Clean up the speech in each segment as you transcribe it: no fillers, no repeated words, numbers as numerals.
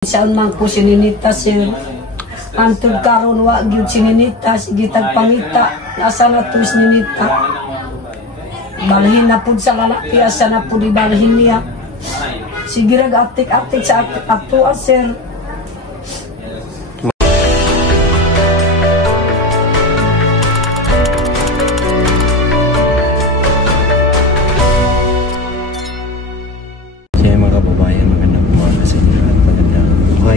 Saan man po sininita sir. Antod karon wa gyud sininita, sige tagpangita, asa na to sininita. Balhin na pud sa lalaki, asa na pud ibalhin niya. Sige rag atik-atik sa ato sir.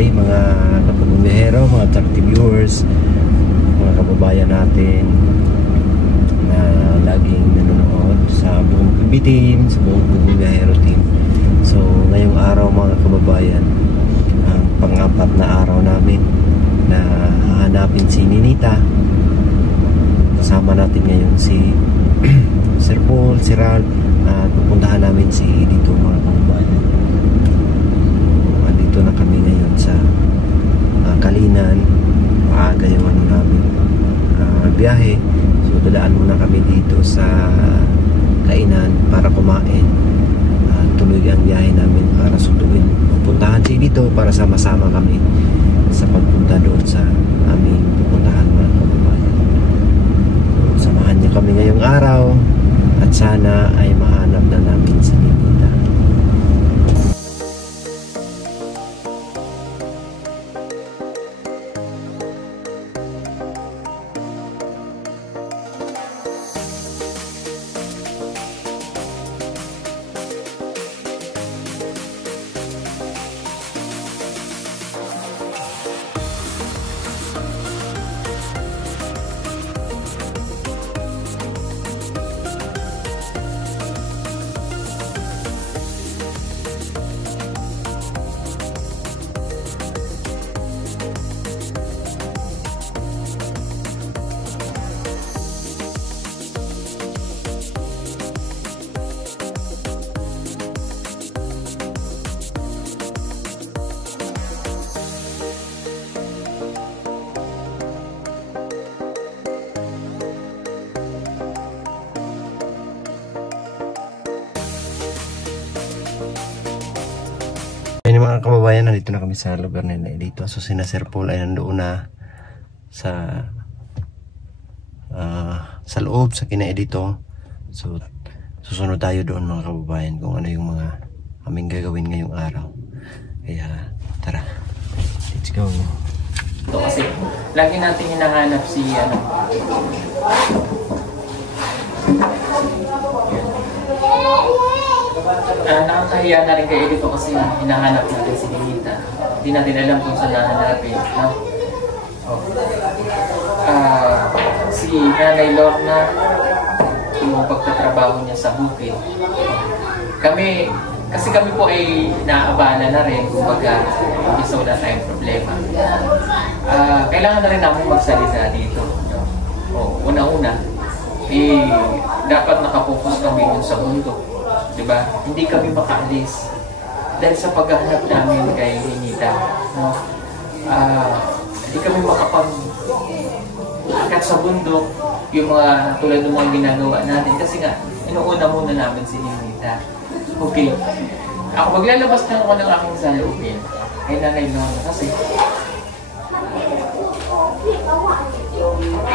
Mga kapag-bumihero, mga attractive viewers, mga kababayan natin na laging nanonood sa buong PB team, sa buong bumihero team. So ngayong araw mga kababayan, ang pang-apat na araw namin na hahanapin si Ninita. Kasama natin ngayon si Sir Paul, si Ralph, at pupuntahan namin si dito mga kababayan. Dito na kami ngayon sa Kalinan. Maaga yung ano namin biyahe, so dadaan muna kami dito sa Kainan para kumain. Tuloy ang biyahe namin para sunduin pupuntahan siya dito para sama-sama kami sa pagpunta doon sa aming pupuntahan mga kababayan. So, samahan niyo kami ngayong araw at sana ay mahanap na namin si Ninita. Ayun mga kababayan, nandito na kami sa lugar nila dito. So sina Sir Paul ay nandoon na sa loob, sa kina-edito. So susunod tayo doon mga kababayan kung ano yung mga aming gagawin ngayong araw. Kaya tara, let's go. Ito kasi lagi natin hinahanap si nakakahiya na rin kayo dito kasi hinahanap natin si Ninita. Hindi natin alam kung saan nahanapin. No? Si Nanay Lorna, yung pagtatrabaho niya sa bukid. Kasi kami po ay naabala na rin, kumbaga, hindi sa wala tayong problema. Kailangan na rin namin magsalita dito. No? Una-una, dapat nakapokus kami dun sa bundok. Diba? Hindi kami makaalis dahil sa paghahanap namin kay Ninita. No? Hindi kami makapag-akat sa bundok yung mga tulad ng mga ginagawa natin kasi nga inuuna muna namin si Ninita. Okay. Ako maglalabas na ako ng aking saloobin kay Nanay Lorna kasi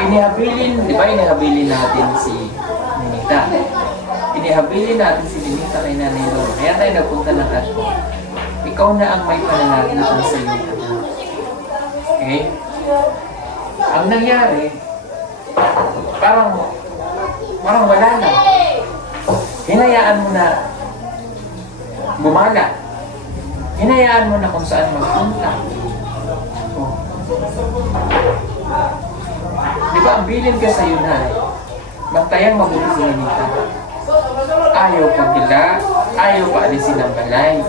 inihabilin natin si Ninita. Inihabilin natin si Ninita kay Nanay Lorna. Kaya tayo nagpunta ng ato. Ikaw na ang may pananagutan sa iyo. Okay? Ang nangyari, parang wala na. Hinayaan mo na bumala. Hinayaan mo na kung saan magpunta. Oh. Di ba, ang bilin ka sa iyo na, magtayang mabuti si Ninita. Ayaw pagkila, ayaw pa alisin ang balay.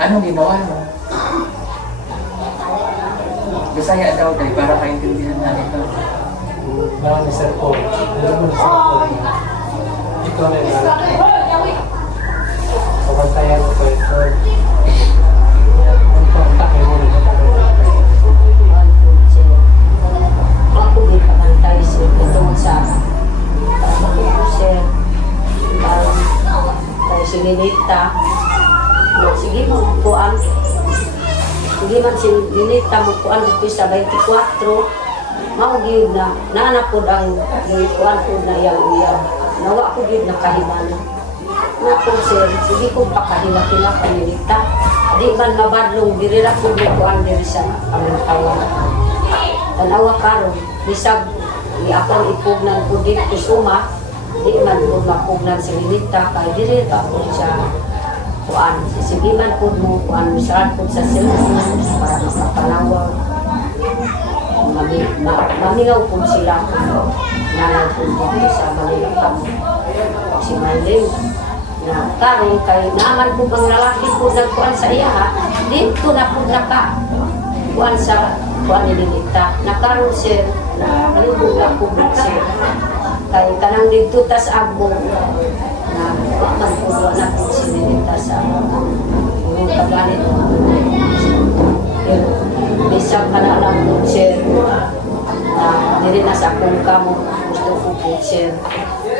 Anong ginawa mo? Bisaya daw tayo para kaintindihan namin ito. Mga ni Sir Paul, ano mo ni Sir Paul? Ikaw na yung pagkantayan mo ko ito. Ang pagkakay mo rin ito. Ako din pagkantay sir, itong sa sir, tayo si Ninita. Sige mo, puan. sige man si Ninita mo kuan dito sa 24, mao gyud na naanapod ang kuan po na yang uyab. Nawa ko gyud nakahibana. Nako sir, sige ko pakahila-hila ka Ninita. Di man mabadlong diri ra ko kuan diri sa Kamuntawan. Tanawa karon, bisag iapon ipugnan ko dito suma, di man ko mapugnan si Ninita kay diri ra ko sa kuan. Sige man po mo kuan misal po sa cellphone para makapanawag. Mamingaw po sila po. Nanay po dito sa Manila si Maylin. Na karon kay naman po bang lalaki po nagkuan sa iya ha. Dito na po naka kuan sa kuan ni Ninita. Nakaroon sir na malibog na po sir. Kay kanang dito tas agbo na man po na po si Ninita sa yung pagganit. Bisang ka na lang po sir na diri na sa akong kamo gusto ko po sir.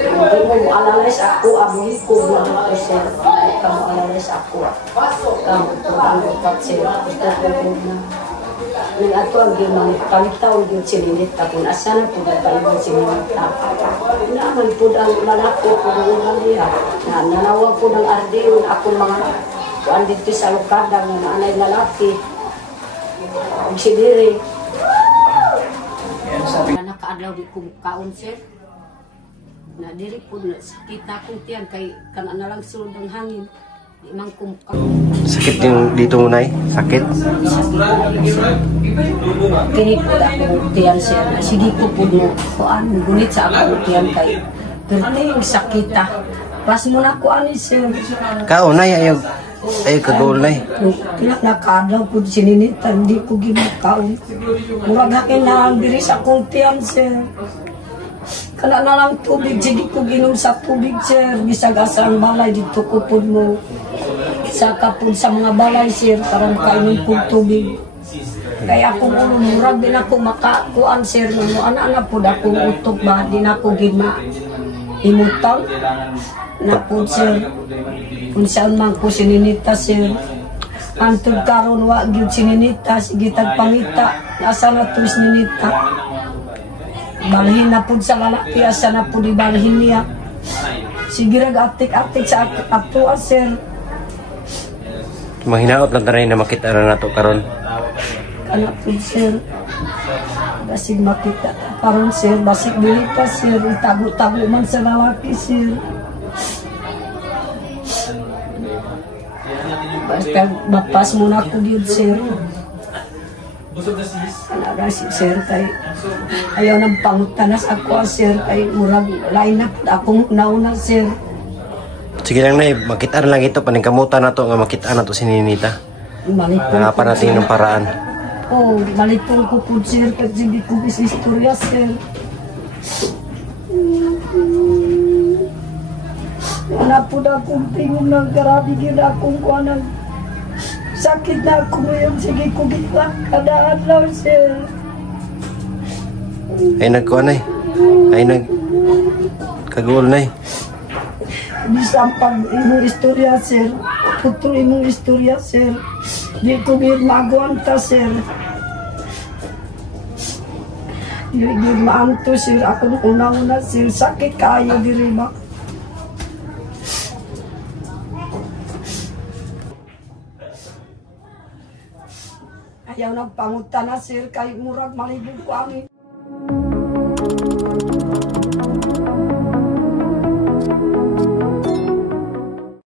Hindi mo alalis ako, amoy ko mo po sir. Hindi ka mo alalis ako. Kamu po ang upat sir. Gusto ko po na. Nang ato ang ginang kalitaw yung sininita kung asa na po nagkaibang sininita. Naman po ang lalaki po ng umalia. Na nanawag po ng ardiyon ako mga kuan dito sa lukadang na anay lalaki. Ang siniri. Nakaadlaw di kong kaon sir. Na diri po na kita kong tiyan kay kana na lang sulod ang hangin. Di man kong Sakit yung dito mo, Nay? Sakit? kini po ako tiyan sir. Sige ko po mo kuan gunit sa ako tiyan kay perting sakita. Pas mo na kuan sir. Kao, Nay, ayaw kagol, Nay. Pinak nakadlaw po sininita hindi ko ginakaon. Murag hakin na lang diri sa akong tiyan sir. Kana na lang tubig, sige ko ginom sa tubig, sir. Bisag asa ang balay, dito ko po mo. Saka po sa mga balay, sir, karang kainin po tubig. Kaya ako po, murag din ako makakuan, sir. Ano po, akong utok ba, din ako gina imutang. Na po, sir. Kung saan man po sininita, sir. Antod karon wa gyud sininita, sige tagpangita. Asa na to sininita. Balhin na po sa lalaki, asa na po di balhin niya. Sige atik-atik sa ato, sir. Mahinaot lang tayo na makita na nato karon. Kana po, sir. Basig makita karon, sir. Basig dili pa, sir. Itago-tago man sa lalaki, sir. Basta mapas muna ko yun, sir. Kanaga si sir kay ayaw nang pangutanas ako sir kay murag lain na akong nauna sir. Sige lang, Nay, makita lang ito, paningkamutan na to, nga makita na to si Ninita. Hangapan natin ng paraan. Oh, malitong ko po sir kasi hindi ko istorya sir. Wala po na akong tingin ng grabe gina akong kuwanan. Sakit na ako ngayon, sige ko gila, kadaan lang, sir. Ay nagkuha, Nay. Ay kagul, Nay. Bisang pag imong istorya, sir. Putol imong istorya, sir. Di ko magwanta, sir. Di maanto, sir. Ako nung una-una, sir. Sakit kayo, diri ba? Ayaw nang pangutan na sir, kay murag malibog ko amin.